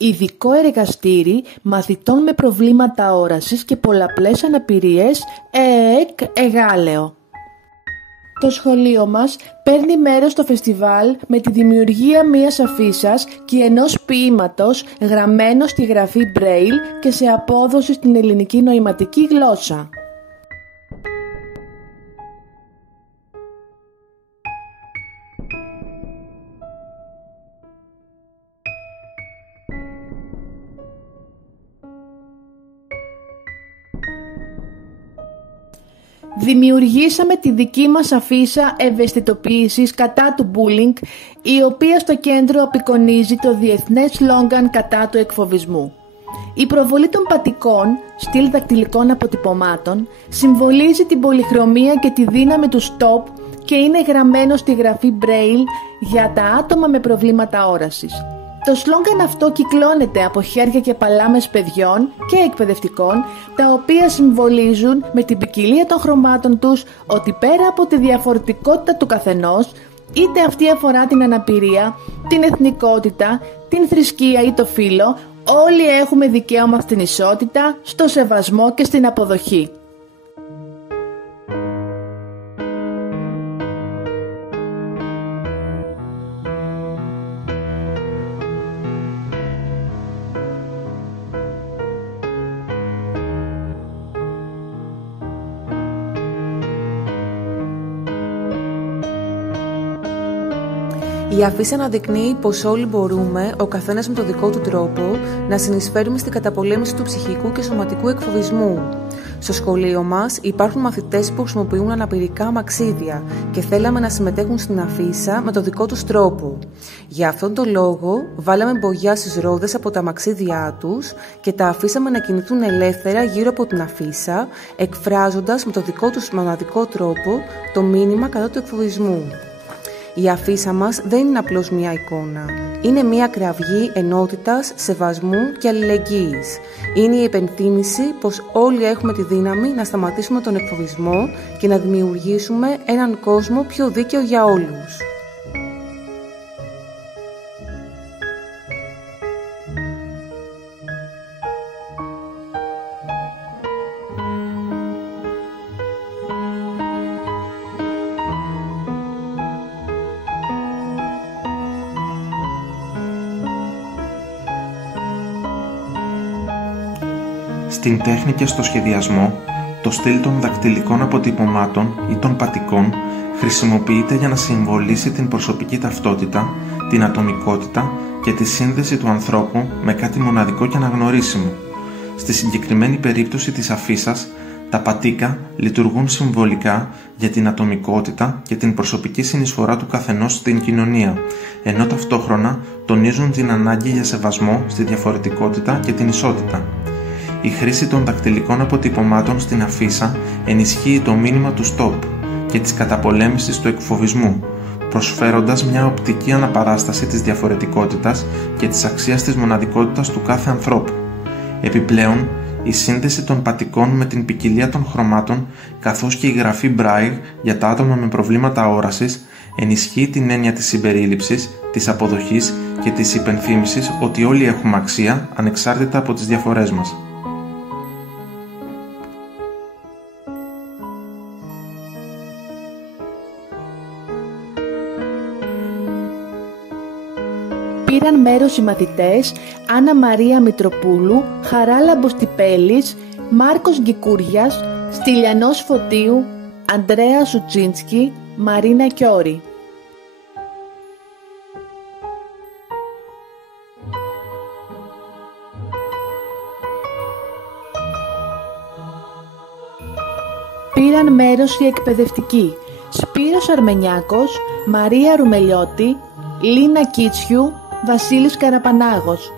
Ειδικό εργαστήρι μαθητών με προβλήματα όρασης και πολλαπλές αναπηρίες ΕΕΚ-ΕΓΑΛΕΟ. Το σχολείο μας παίρνει μέρος στο φεστιβάλ με τη δημιουργία μιας αφίσας και ενός ποίηματος γραμμένο στη γραφή Μπρέιλ και σε απόδοση στην ελληνική νοηματική γλώσσα. Δημιουργήσαμε τη δική μας αφίσα ευαισθητοποίησης κατά του bullying, η οποία στο κέντρο απεικονίζει το διεθνές σλόγγαν κατά του εκφοβισμού. Η προβολή των πατικών, στυλ δακτυλικών αποτυπωμάτων, συμβολίζει την πολυχρωμία και τη δύναμη του stop και είναι γραμμένο στη γραφή Braille για τα άτομα με προβλήματα όρασης. Το σλόγγαν αυτό κυκλώνεται από χέρια και παλάμες παιδιών και εκπαιδευτικών, τα οποία συμβολίζουν με την ποικιλία των χρωμάτων τους ότι πέρα από τη διαφορετικότητα του καθενός, είτε αυτή αφορά την αναπηρία, την εθνικότητα, την θρησκεία ή το φύλο, όλοι έχουμε δικαίωμα στην ισότητα, στο σεβασμό και στην αποδοχή. Η αφίσα αναδεικνύει πως όλοι μπορούμε, ο καθένας με τον δικό του τρόπο, να συνεισφέρουμε στην καταπολέμηση του ψυχικού και σωματικού εκφοβισμού. Στο σχολείο μας υπάρχουν μαθητές που χρησιμοποιούν αναπηρικά αμαξίδια και θέλαμε να συμμετέχουν στην αφίσα με τον δικό τους τρόπο. Για αυτόν τον λόγο βάλαμε μπογιά στις ρόδες από τα αμαξίδια τους και τα αφήσαμε να κινηθούν ελεύθερα γύρω από την αφίσα, εκφράζοντας με τον δικό τους μοναδικό τρόπο το μήνυμα κατά του εκφοβισμού. Η αφίσα μας δεν είναι απλώς μια εικόνα. Είναι μια κραυγή ενότητας, σεβασμού και αλληλεγγύης. Είναι η υπενθύμηση πως όλοι έχουμε τη δύναμη να σταματήσουμε τον εκφοβισμό και να δημιουργήσουμε έναν κόσμο πιο δίκαιο για όλους. Στην τέχνη και στο σχεδιασμό, το στυλ των δακτυλικών αποτυπωμάτων ή των πατικών χρησιμοποιείται για να συμβολήσει την προσωπική ταυτότητα, την ατομικότητα και τη σύνδεση του ανθρώπου με κάτι μοναδικό και αναγνωρίσιμο. Στη συγκεκριμένη περίπτωση της αφίσας, τα πατίκα λειτουργούν συμβολικά για την ατομικότητα και την προσωπική συνεισφορά του καθενός στην κοινωνία, ενώ ταυτόχρονα τονίζουν την ανάγκη για σεβασμό στη διαφορετικότητα και την ισότητα. Η χρήση των δακτυλικών αποτυπωμάτων στην αφίσα ενισχύει το μήνυμα του stop και της καταπολέμησης του εκφοβισμού, προσφέροντας μια οπτική αναπαράσταση της διαφορετικότητας και της αξίας της μοναδικότητας του κάθε ανθρώπου. Επιπλέον, η σύνδεση των πατικών με την ποικιλία των χρωμάτων, καθώς και η γραφή Braille για τα άτομα με προβλήματα όρασης, ενισχύει την έννοια της συμπερίληψης, της αποδοχής και της υπενθύμησης ότι όλοι έχουμε αξία ανεξάρτητα από τις διαφορές μας. Πήραν μέρος οι μαθητές Άννα Μαρία Μητροπούλου, Χαράλα Μποστιπέλης, Μάρκος Γκικούριας, Στυλιανός Φωτίου, Αντρέα Σουτσίνσκι, Μαρίνα Κιόρη. Πήραν μέρος οι εκπαιδευτικοί Σπύρος Αρμενιάκος, Μαρία Ρουμελιώτη, Λίνα Κίτσιου, Βασίλης Καραπανάγος.